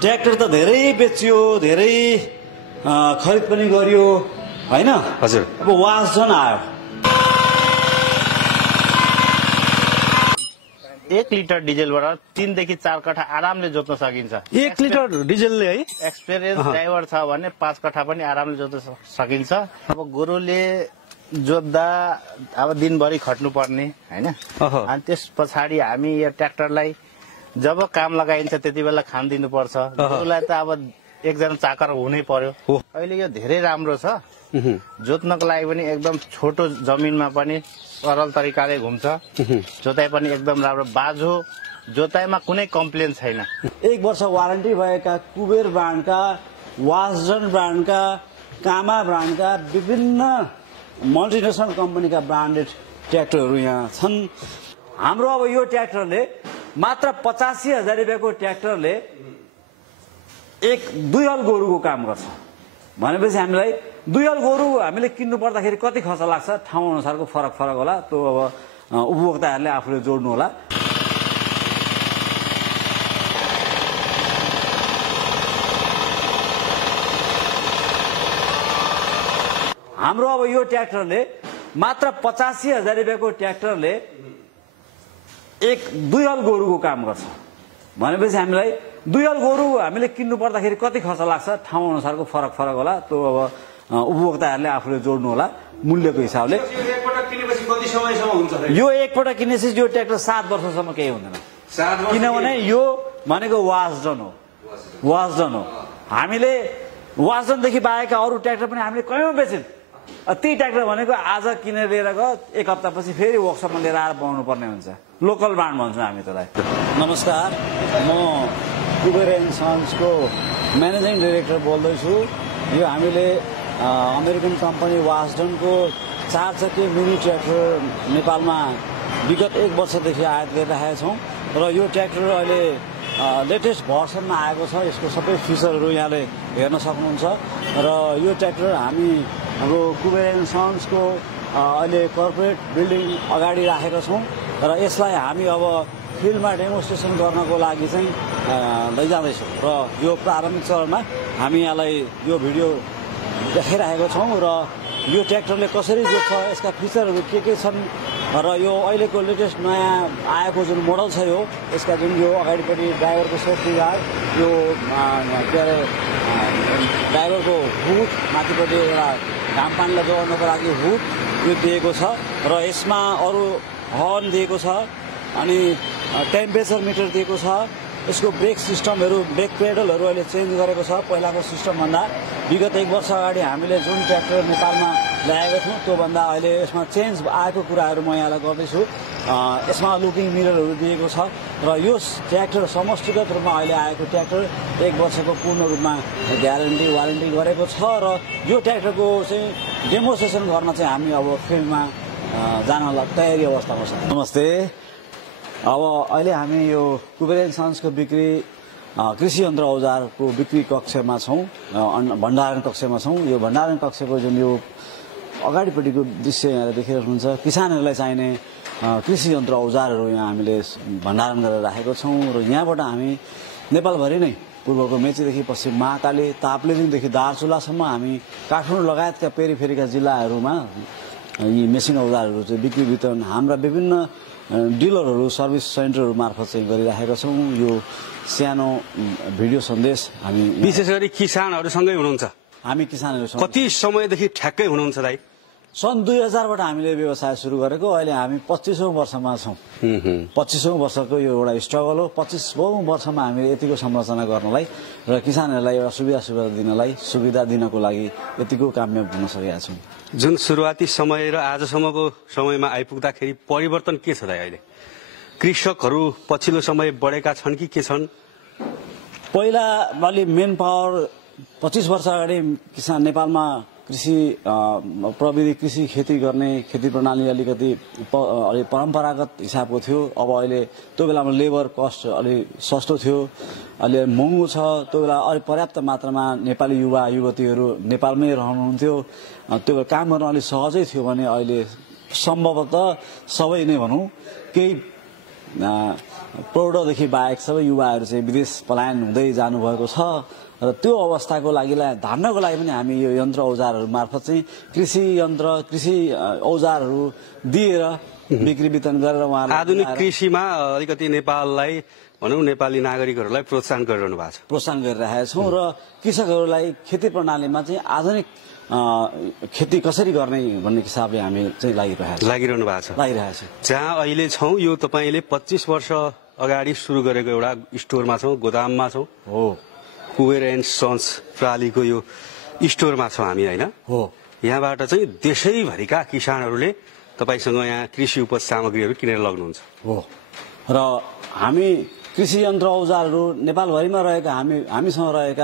Tractor त धेरै बेचियो, धेरै खरिद पनि गरियो हैन। हजुर। अब वासजन आयो। 1 लिटर डिजेलबाट 3 देखि 4 कठा आरामले जोत्न सकिन्छ। 1 लिटर डिजेलले है? एक्सपिरियन्स ड्राइभर छ भने 5 कठा पनि आरामले जोत्न सकिन्छ। अब गोरुले जोत्दा अब दिनभरि खट्नु पर्ने हैन। अनि त्यस पछाडि हामी यो ट्र्याक्टरलाई जब काम लगाइन्छ त्यति बेला खान दिनुपर्छ। गोरुलाई त अब एकजना चाकर हुनै पर्यो। अहिले यो धेरै राम्रो छ। जोत्नको लागि पनि एकदम छोटो जमिनमा पनि सरल तरिकाले घुम्छ। जोताइ पनि एकदम राम्रो, बाजो जोताइमा कुनै कम्प्लेन छैन। 1 वर्ष वारेन्टी भएका कुबेर ब्रान्डका, वासजन ब्रान्डका, कामा ब्रान्डका विभिन्न मल्टिनेसनल कम्पनीका ब्रान्डेड ट्र्याक्टरहरू यहाँ छन्। हाम्रो अब यो ट्र्याक्टरले मात्र 85,000 रुपियाँको ट्र्याक्टरले 2 हल गोरुको काम गर्छ भनेपछि हामीलाई 2 हल गोरु हामीले किन्नु पर्दाखेरि कति खर्च लाग्छ ठाउँ अनुसारको फरक होला। त्यो अब उपभोक्ताहरूले आफूले जोड्नु होला। हाम्रो अब यो ट्र्याक्टरले मात्र 85,000 रुपियाँको ट्र्याक्टरले 2 हल गोरुको काम गर्छ भनेपछि हामीलाई 2 हल गोरु हामीले किन्नु पर्दाखेरि कति खर्च लाग्छ ठाउँ अनुसारको फरक होला। त्यो अब उपभोक्ताहरूले आफूले जोड्नु होला मूल्यको हिसाबले। यो एकपल्ट किनेपछि यो ट्र्याक्टर 7 वर्षसम्म केही हुँदैन, किनभने यो भनेको वासजन हो। हामीले वासजनदेखि बाहेकका अरू ट्र्याक्टर पनि हामीले कयौं बेच्यौं। ती ट्र्याक्टर भनेको आज किनेर लिएर गयो 1 हप्तापछि फेरि वर्कसपमा लिएर आएर बनाउनु पर्ने हुन्छ। लोकल ब्रान्ड भन्छौँ हामी त्यसलाई। नमस्कार, म कुबेर एन्ड सन्सको म्यानेजिङ डाइरेक्टर बोल्दैछु। यो हामीले अमेरिकन कम्पनी वासजनको 4 चक्के मिनी ट्र्याक्टर नेपालमा विगत 1 वर्षदेखि आयात गरिरहेका छौँ र यो ट्र्याक्टर अहिले लेटेस्ट भर्सनमा आएको छ। यसको सबै फिचरहरू यहाँले हेर्न सक्नुहुन्छ र यो ट्र्याक्टर हामी हाम्रो कुबेर एन्ड सन्सको अहिले कर्पोरेट बिल्डिङ अगाडि राखेका छौँ र यसलाई हामी अब फिल्डमा डेमोन्स्ट्रेसन गर्नको लागि चाहिँ लैजाँदैछौँ र यो प्रारम्भिक चरणमा हामी यहाँलाई यो भिडियो देखाइरहेको छौँ र यो ट्र्याक्टरले कसरी जोत्छ, यसका फिचरहरू के छन् र यो अहिलेको लेटेस्ट नयाँ आएको जुन मोडल छ यसका जुन यो अगाडिपट्टि ड्राइभरको सेफ्टी गार्ड, यो के अरे ड्राइभरको हुड, माथिपट्टि एउटा घाम पानीलाई जोड्नको लागि हुड यो दिएको छ र यसमा अरू हर्न दिएको छ अनि टेम्परेचर मिटर दिएको छ। यसको ब्रेक सिस्टमहरू, ब्रेक पेडलहरू अहिले चेन्ज गरेको छ पहिलाको सिस्टमभन्दा। विगत 1 वर्ष अगाडि हामीले जुन ट्र्याक्टर नेपालमा ल्याएको थियौँ त्योभन्दा अहिले यसमा चेन्ज आएको कुराहरू म यहाँलाई गर्दैछु। यसमा लुकिङ मिररहरू दिएको छ र यो ट्र्याक्टर समष्टिगत रूपमा अहिले आएको ट्र्याक्टर 1 वर्षको पूर्ण रूपमा ग्यारेन्टी वारेन्टी गरेको छ र यो ट्र्याक्टरको चाहिँ डेमोन्स्ट्रेसन गर्न चाहिँ हामी अब फिल्डमा जान तयारी अवस्थामा छौँ। नमस्ते, अब अहिले हामी यो कुबेर एन्ड सन्सको बिक्री कृषि यन्त्र औजारको बिक्री कक्षमा छौँ, भण्डारण कक्षमा छौँ। यो भण्डारण कक्षको जुन यो अगाडिपट्टिको दृश्य यहाँ देखिरहनुहुन्छ, किसानहरूलाई चाहिने कृषि यन्त्र औजारहरू यहाँ हामीले भण्डारण गरेर राखेको छौँ र यहाँबाट हामी नेपालभरि नै पूर्वको मेचीदेखि पश्चिम महाकाली, ताप्लेजुङदेखि दार्चुलासम्म हामी काठमाडौँ लगायतका पेरिफेरीका जिल्लाहरूमा यी मेसिन औजारहरू चाहिँ बिक्री वितरण हाम्रा विभिन्न डिलरहरू, सर्भिस सेन्टरहरू मार्फत चाहिँ गरिराखेका छौँ। यो सानो भिडियो सन्देश हामी विशेष गरी किसानहरूसँगै हुनुहुन्छ। हामी किसानहरूसँग कति समयदेखि ठ्याक्कै हुनुहुन्छ दाइ? सन् 2000बाट हामीले व्यवसाय सुरु गरेको, अहिले हामी 25औं वर्षमा छौँ। 25औं वर्षको यो एउटा स्ट्रगल हो। 25औं वर्षमा हामीले यतिको संरचना गर्नलाई र किसानहरूलाई एउटा सुविधा दिनको लागि यतिको कामयाब हुन सकेका छौँ। जुन सुरुवाती समय र आजसम्मको समयमा आइपुग्दाखेरि परिवर्तन के छ दाइ? अहिले कृषकहरू पछिल्लो समय बढेका छन् कि के छन्? पहिला अलि मेन पावर 25 वर्ष अगाडि किसान नेपालमा कृषि प्रविधि कृषि खेती गर्ने खेती प्रणाली अलिकति परम्परागत हिसाबको थियो। अब अहिले त्यो बेलामा लेबर कस्ट अलि सस्तो थियो, अहिले महँगो छ। त्यो बेला अलि पर्याप्त मात्रामा नेपाली युवा युवतीहरू नेपालमै रहनुहुन्थ्यो, त्यो काम गर्न अलि सहजै थियो भने अहिले सम्भवतः सबै नै भनौँ केही प्रौढदेखि बाहेक सबै युवाहरू चाहिँ विदेश पलायन हुँदै जानुभएको छ र त्यो अवस्थाको लागि धान्नको लागि पनि हामी यो यन्त्र औजारहरू मार्फत चाहिँ कृषि यन्त्र कृषि औजारहरू दिएर बिक्री वितरण गरेर उहाँहरूले आधुनिक कृषिमा अलिकति नेपाललाई भनौँ नेपाली नागरिकहरूलाई प्रोत्साहन गरिरहनु भएको छ। प्रोत्साहन गरिरहेका छौँ र कृषकहरूलाई खेती प्रणालीमा चाहिँ आधुनिक खेती कसरी गर्ने भन्ने हिसाबले हामी चाहिँ लागिरहनु भएको छ। जहाँ अहिले छौँ यो तपाईँले 25 वर्ष अगाडि सुरु गरेको एउटा स्टोरमा छौँ, गोदाममा छौँ। हो, कुबेर एन्ड सन्स प्रालीको यो स्टोरमा छौँ हामी, होइन? हो। यहाँबाट चाहिँ देशैभरिका किसानहरूले तपाईँसँग यहाँ कृषि उपज सामग्रीहरू किनेर लग्नुहुन्छ। हो, र हामी कृषि यन्त्र औजारहरू नेपालभरिमा रहेका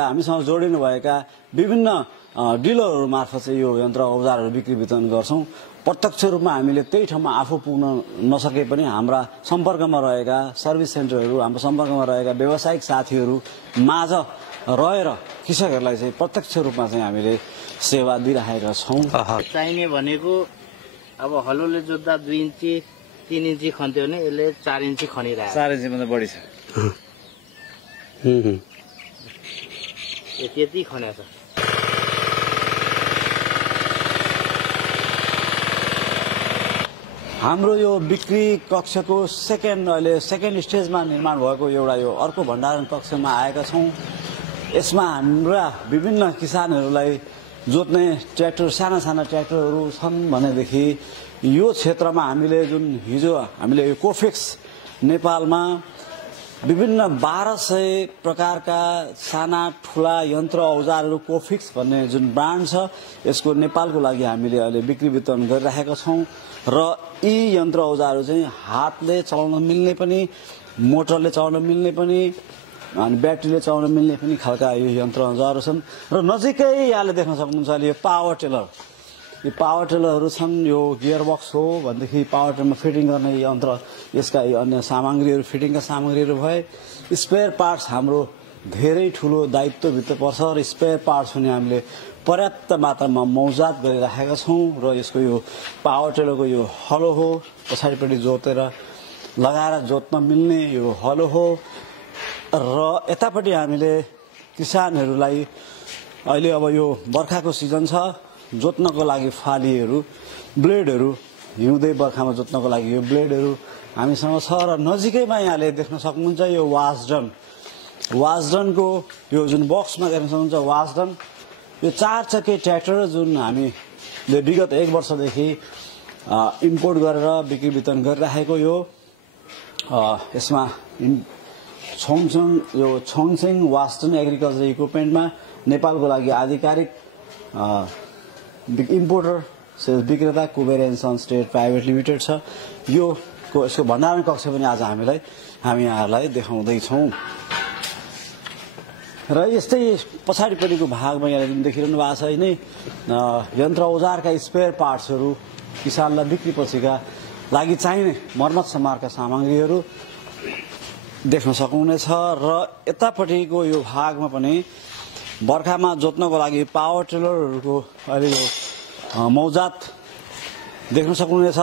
हामीसँग जोडिनु भएका विभिन्न डिलरहरू मार्फत चाहिँ यो यन्त्र औजारहरू बिक्री वितरण गर्छौँ। प्रत्यक्ष रूपमा हामीले त्यही ठाउँमा आफू पुग्न नसके पनि हाम्रा सम्पर्कमा रहेका सर्भिस सेन्टरहरू, हाम्रो सम्पर्कमा रहेका व्यावसायिक साथीहरू माझ रहेर कृषकहरूलाई चाहिँ प्रत्यक्ष रूपमा चाहिँ हामीले सेवा दिइरहेका छौँ। चाहिने भनेको अब हलोले जोत्दा 2 इन्ची 3 इन्ची खन्थ्यो भने यसले 4 इन्ची खनिरहेको 4 इन्चीभन्दा बढी छ। त्यति खनेको छ। हाम्रो यो बिक्री कक्षको अहिले सेकेन्ड स्टेजमा निर्माण भएको एउटा यो अर्को भण्डारण कक्षमा आएका छौँ। यसमा हाम्रा विभिन्न किसानहरूलाई जोत्ने ट्र्याक्टर, साना ट्र्याक्टरहरू छन् भनेदेखि यो क्षेत्रमा हामीले जुन हिजो हामीले यो कोफेक्स नेपालमा विभिन्न 1200 प्रकारका साना ठुला यन्त्र औजारहरू कोफिक्स भन्ने जुन ब्रान्ड छ, यसको नेपालको लागि हामीले अहिले बिक्री वितरण गरिरहेका छौँ। र यी यन्त्र औजारहरू चाहिँ हातले चलाउन मिल्ने पनि, मोटरले चलाउन मिल्ने पनि अनि ब्याट्रीले चलाउन मिल्ने पनि खालका यो यन्त्र औजारहरू छन्। र नजिकै यहाँले देख्न सक्नुहुन्छ अहिले यो पावर टेलर, यो पावर टेलरहरू छन्। यो गियर बक्स हो भनेदेखि पावर टेलरमा फिटिङ गर्ने यन्त्र, यसका अन्य सामग्रीहरू, फिटिङका सामग्रीहरू भए। स्पेयर पार्ट्स हाम्रो धेरै ठुलो दायित्वभित्र पर्छ र स्पेयर पार्ट्स पनि हामीले पर्याप्त मात्रामा मौजात गरिराखेका छौँ। र यसको यो पावर टेलरको यो हलो हो, पछाडिपट्टि जोतेर लगाएर जोत्न मिल्ने यो हलो हो। र यतापट्टि हामीले किसानहरूलाई अहिले अब यो बर्खाको सिजन छ, जोत्नको लागि फालीहरू, ब्लेडहरू, हिउँदै बर्खामा जोत्नको लागि यो ब्लेडहरू हामीसँग छ। र नजिकैमा यहाँले देख्न सक्नुहुन्छ यो वासडनको यो जुन बक्समा देख्न सक्नुहुन्छ वासडन, यो 4 चक्के ट्र्याक्टर जुन हामीले विगत 1 वर्षदेखि इम्पोर्ट गरेर बिक्री वितरण गरिराखेको यो यसमा छोङसेङ वासडन एग्रिकल्चर इक्विपमेन्टमा नेपालको लागि आधिकारिक इम्पोर्टर सेल्स विक्रेता Kuber and sons trade private limited छ। यसको भण्डारण कक्ष पनि आज हामी यहाँहरूलाई देखाउँदैछौँ। र यस्तै पछाडिपट्टिको भागमा यहाँले जुन देखिरहनु भएको छ यिनै यन्त्र औजारका स्पेयर पार्ट्सहरू, किसानलाई बिक्री पछिका लागि चाहिने मर्मत समारका सामग्रीहरू देख्न सक्नुहुनेछ। र यतापट्टिको यो भागमा पनि बर्खामा जोत्नको लागि पावर टेलरहरूको अहिले यो मौजात देख्न सक्नुहुनेछ।